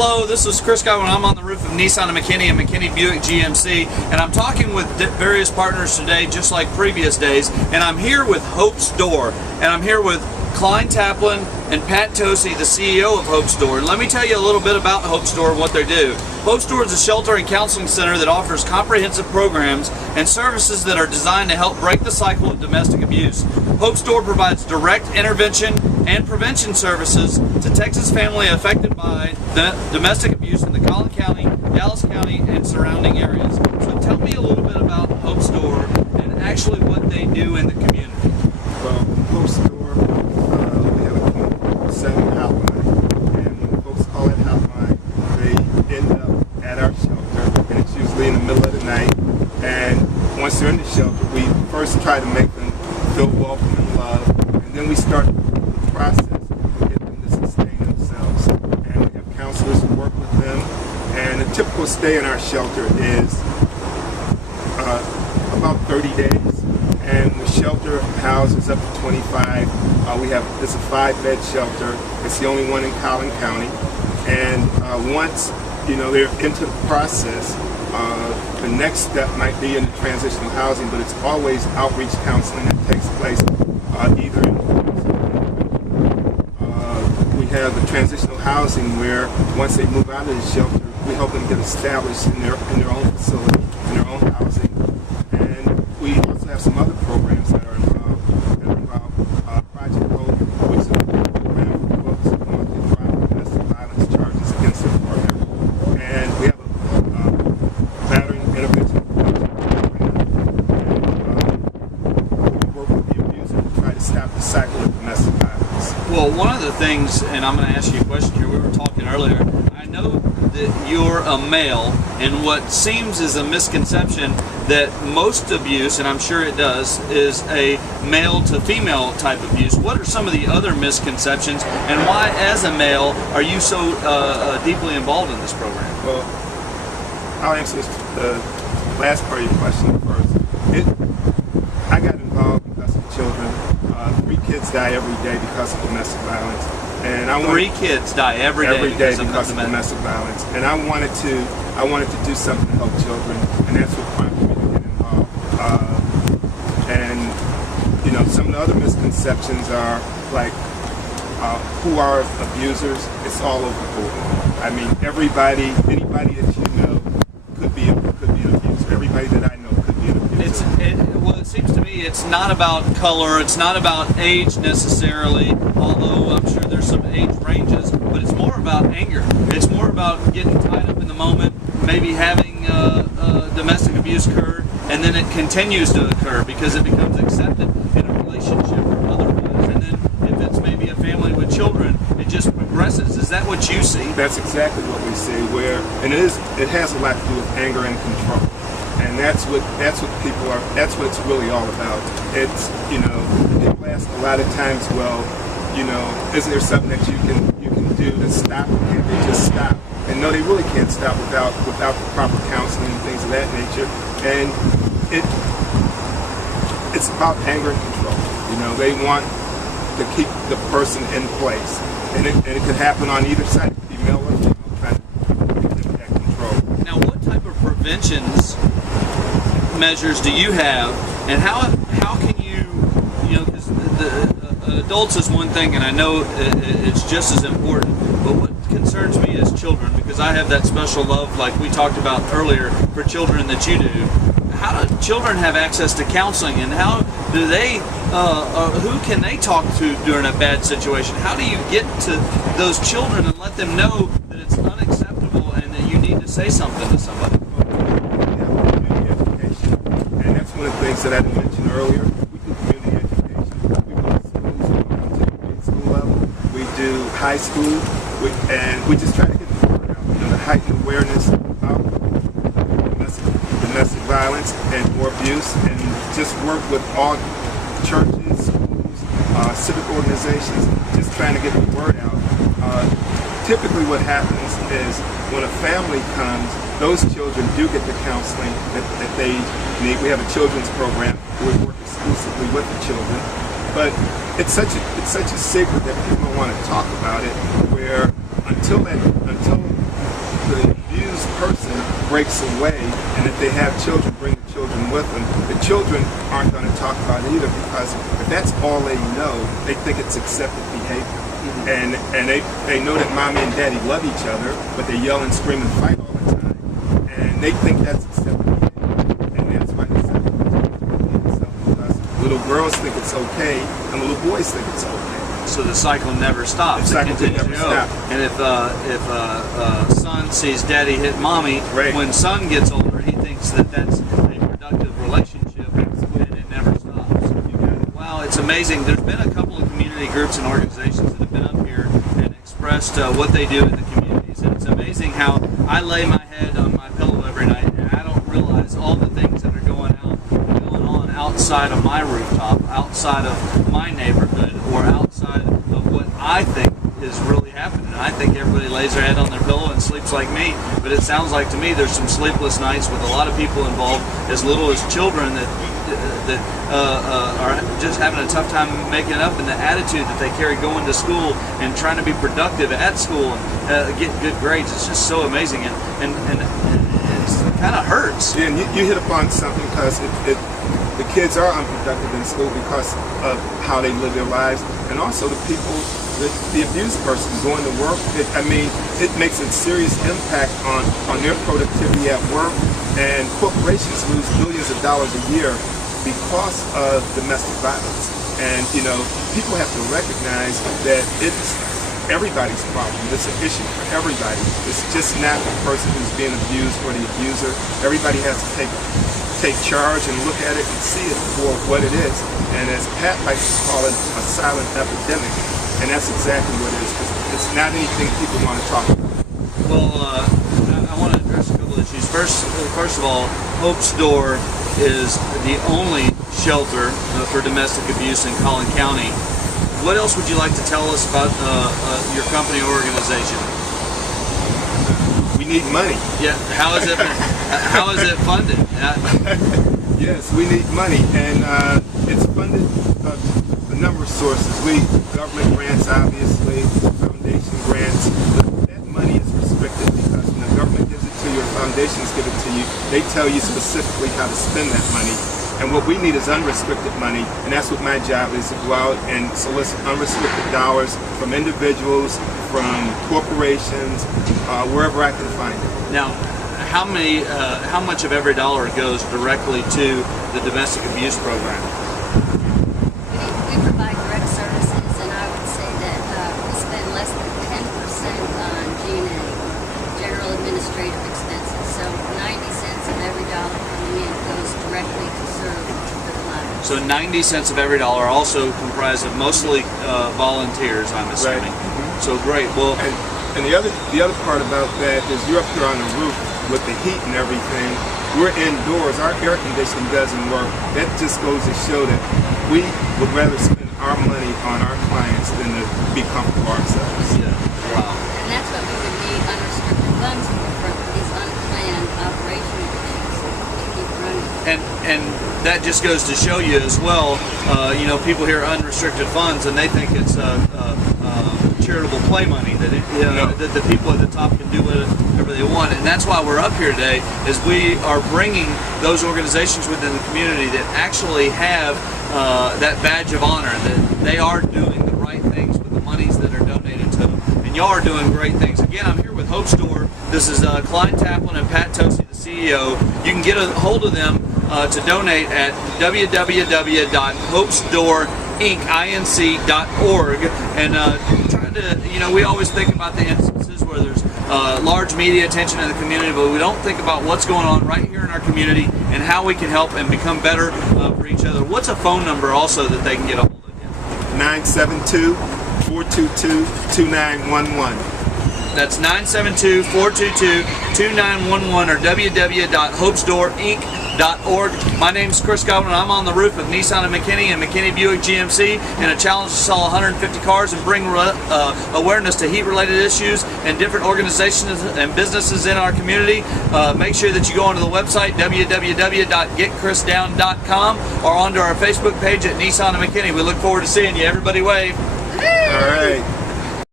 Hello, this is Chris Godwin. I'm on the roof of Nissan and McKinney and McKinney Buick GMC, and I'm talking with various partners today, just like previous days. And I'm here with Hope's Door, and I'm here with Klein Taplin and Pat Tosi, the CEO of Hope's Door. And let me tell you a little bit about Hope's Door and what they do. Hope's Door is a shelter and counseling center that offers comprehensive programs and services that are designed to help break the cycle of domestic abuse. Hope's Door provides direct intervention and prevention services to Texas families affected by domestic abuse in the Collin County, Dallas County, and surrounding areas. So tell me a little bit about Hope's Door and actually what they do in the community. Well, Hope's Door, we have a 24/7 hotline, and when folks call that hotline, they end up at our shelter, and it's usually in the middle of the night. And once they're in the shelter, we first try to make them feel welcome and loved, and then we start the process to get them to sustain themselves. And we have counselors who work with them, and a typical stay in our shelter is about 30 days. And the shelter houses up to 25. It's a 5-bed shelter. It's the only one in Collin County. And once they're into the process, the next step might be into transitional housing, but it's always outreach counseling that takes place either in we have the transitional housing where once they move out of the shelter, we help them get established in their own facility, in their own housing. And we also have some other programs that are involved. Project Hope, which is a program for folks who want to drop domestic violence charges against their partner. And we have a battery intervention program. And we work with the abuser to try to stop the cycle of domestic violence. Well, one of the things, and I'm going to ask you a question here, we were talking earlier, I know that you're a male, and what seems is a misconception that most abuse, and I'm sure it does, is a male to female type abuse. What are some of the other misconceptions, and why, as a male, are you so deeply involved in this program? Well, I'll answer the last part of your question first. I got involved because of children. 3 kids die every day because of domestic violence. And 3 kids die every day because of domestic violence. And I wanted to do something to help children, and that's what prompted me to get involved. And some of the other misconceptions are like who are abusers. It's all over the board. I mean, anybody that you know could be an abuser. Everybody that I know could be an abuser. Well, it seems to me it's not about color, it's not about age necessarily, although I'm sure there's some age ranges, but it's more about anger. It's more about getting tied up in the moment, maybe having domestic abuse occur, and then it continues to occur because it becomes accepted in a relationship or otherwise. And then if it's maybe a family with children, it just progresses. Is that what you see? That's exactly what we see. It has a lot to do with anger and control. And that's what it's really all about. It's, people ask a lot of times, well, is there something that you can do to stop it? Can't they just stop? And no, they really can't stop without the proper counseling and things of that nature. And it's about anger and control. They want to keep the person in place. And it could happen on either side. It could be male or female, trying to get that control. Now, what type of preventions measures do you have, and how can you because the adults is one thing, and I know it's just as important, but what concerns me is children, because I have that special love, like we talked about earlier, for children that you do. How do children have access to counseling, and how do they who can they talk to during a bad situation? How do you get to those children and let them know that it's unacceptable and that you need to say something to somebody? One of the things that I mentioned earlier, we do community education. We go to schools, we go to grade school level, we do high school, and we just try to get the word out. The heightened awareness about domestic violence and or abuse, and just work with all churches, schools, civic organizations, just trying to get the word out. Typically what happens is when a family comes, those children do get the counseling that they need. We have a children's program where we work exclusively with the children, but it's such a secret that people don't want to talk about it. Where until the abused person breaks away, and if they have children, bring the children with them. The children aren't going to talk about it either, because if that's all they know, they think it's accepted behavior. And they know that mommy and daddy love each other, but they yell and scream and fight all the time. And they think that's accepted behavior. And that's why they say because little girls think it's okay, and little boys think it's okay. So the cycle never stops. The cycle It continues never to go. stop. And if son sees daddy hit mommy, Right. when son gets older, he thinks that that's a productive relationship, and it never stops. Wow, it's amazing. There's been a couple of community groups and organizations that have been up here and expressed what they do in the communities. And it's amazing how I lay my head on my pillow every night, and I don't realize all the things that are going on outside of my rooftop, outside of my neighborhood, or outside of what I think is really happening. I think everybody lays their head on their pillow and sleeps like me, but it sounds like to me there's some sleepless nights with a lot of people involved, as little as children that are just having a tough time making it up, and the attitude that they carry going to school and trying to be productive at school and get good grades. It's just so amazing, and it kind of hurts. Yeah, and you hit upon something, because the kids are unproductive in school because of how they live their lives, and also the people, the abused person going to work. It makes a serious impact on their productivity at work, and corporations lose billions of dollars a year because of domestic violence. And people have to recognize that it's everybody's problem. It's an issue for everybody. It's just not the person who's being abused or the abuser. Everybody has to take charge and look at it and see it for what it is. And as Pat likes to call it, a silent epidemic. And that's exactly what it is. It's not anything people want to talk about. Well, I want to address a couple of issues. First of all, Hope's Door is the only shelter for domestic abuse in Collin County. What else would you like to tell us about your company or organization? We need money. Yeah. How is it funded? Yes, we need money, and it's funded a number of sources. Government grants, obviously, foundation grants. That money is restricted because when the government gives it to you or foundations give it to you, they tell you specifically how to spend that money. And what we need is unrestricted money, and that's what my job is, to go out and solicit unrestricted dollars from individuals, from corporations, wherever I can find it. Now, how much of every dollar goes directly to the domestic abuse program? We provide direct services, and I would say that we spend less than 10% on G&A, general administrative expenses. So 90 cents of every dollar coming in goes directly to serve the client. So 90 cents of every dollar, also comprised of mostly volunteers, I'm assuming. Right. So great. Well, and the other part about that is you're up here on the roof with the heat and everything. We're indoors. Our air conditioning doesn't work. That just goes to show that we would rather spend our money on our clients than to be comfortable ourselves. yeah. Wow. And that's what we would need unrestricted funds for these unplanned operational issues to keep running. And that just goes to show you as well, people hear unrestricted funds and they think it's charitable play money, that that the people at the top can do whatever they want. And that's why we're up here today, is we are bringing those organizations within the community that actually have that badge of honor, that they are doing the right things with the monies that are donated to them. And y'all are doing great things. Again, I'm here with Hope's Door. This is Clyde Taplin and Pat Tosi, the CEO. You can get a hold of them to donate at www.hopesdoorinc.org. And try to, we always think about the instances where there's large media attention in the community, but we don't think about what's going on right here in our community and how we can help and become better for each other. What's a phone number also that they can get a hold of you? 972-422-2911. That's 972-422-2911 or www.hopesdoorinc.org. My name's Chris Godwin. I'm on the roof of Nissan and McKinney Buick GMC in a challenge to sell 150 cars and bring awareness to heat-related issues and different organizations and businesses in our community. Make sure that you go onto the website, www.getchrisdown.com, or onto our Facebook page at Nissan and McKinney. We look forward to seeing you. Everybody wave. All right.